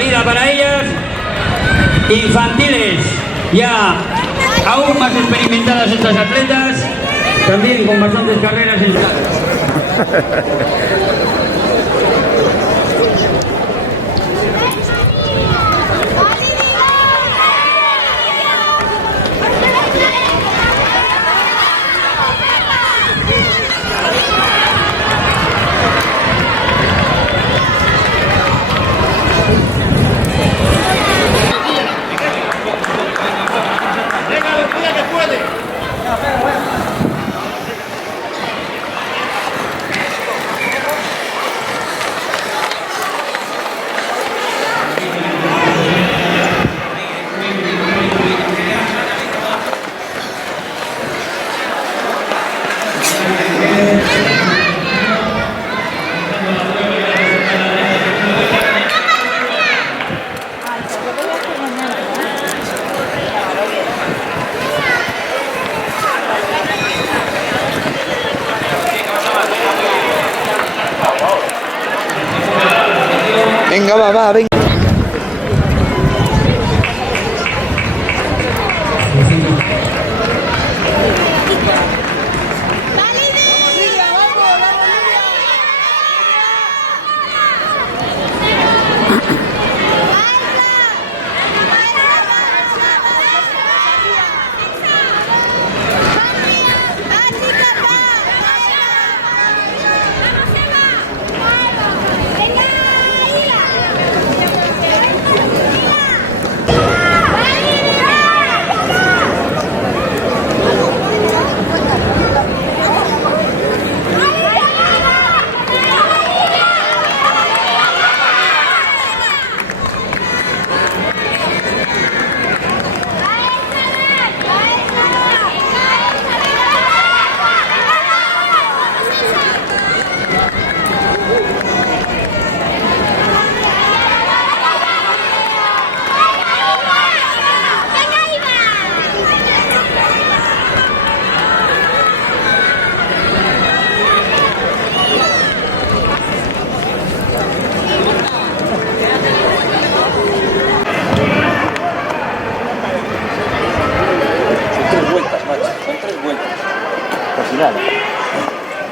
Salida para ellas. Infantiles, ya aún más experimentadas estas atletas, también con bastantes carreras en Venga, va, venga.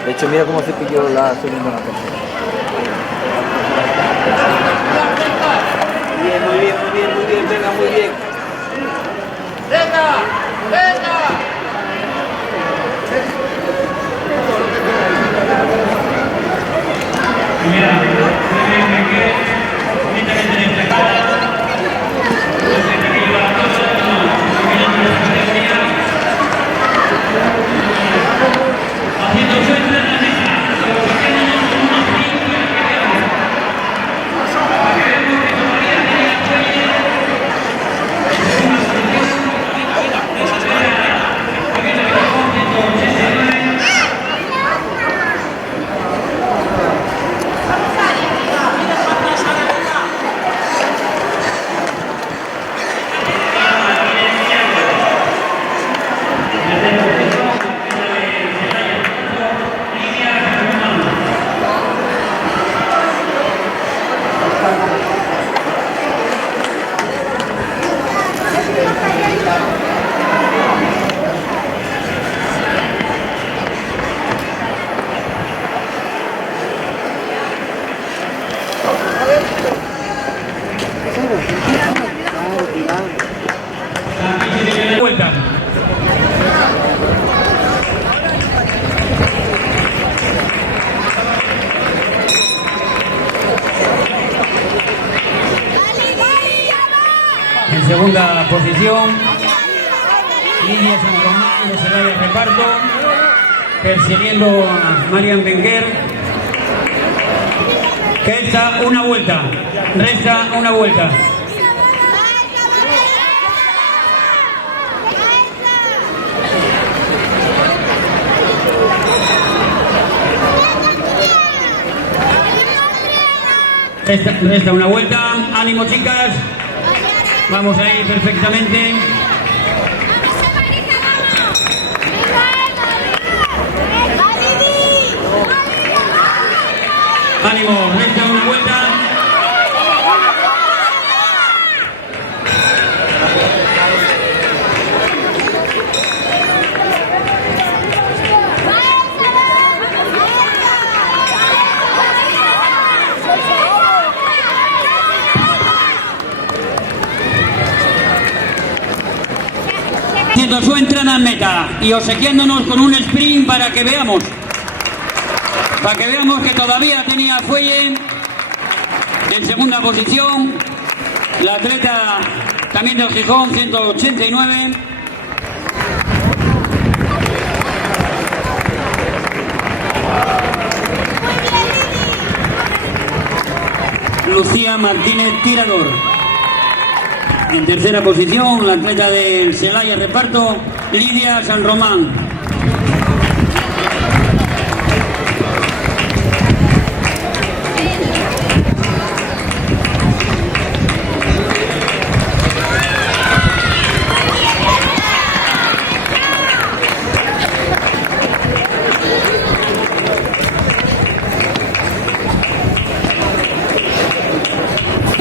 De hecho, mira cómo se pilló la segunda nota. Muy bien, venga, muy bien. ¡Venga! Vuelta. En segunda posición, Lidia San Román de Celaya Reparto, persiguiendo a Marian Benguer. Resta una vuelta. Resta una vuelta. Ánimo, chicas. Vamos a ir perfectamente. Ánimo, resta una vuelta. haciendo su entrada en meta y obsequiándonos con un sprint para que veamos que todavía tenía fuelle. En segunda posición, la atleta también del Gijón, 189. Lucía Martínez Tirador. En tercera posición, la atleta del Celaya Reparto, Lidia San Román.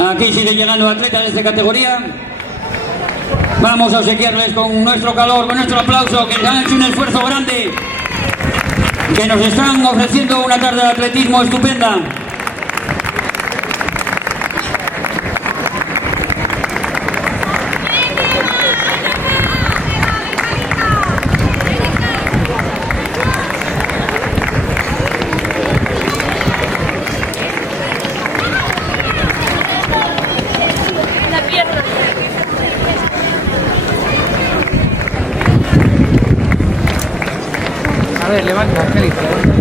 Aquí sigue llegando atletas de esta categoría. Vamos a obsequiarles con nuestro calor, con nuestro aplauso, que han hecho un esfuerzo grande, que nos están ofreciendo una tarde de atletismo estupenda. A ver, levanta, Félix, levanta.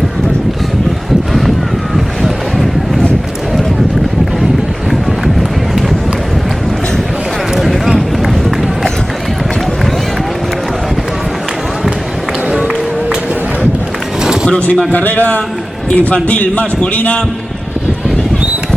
Próxima carrera infantil masculina.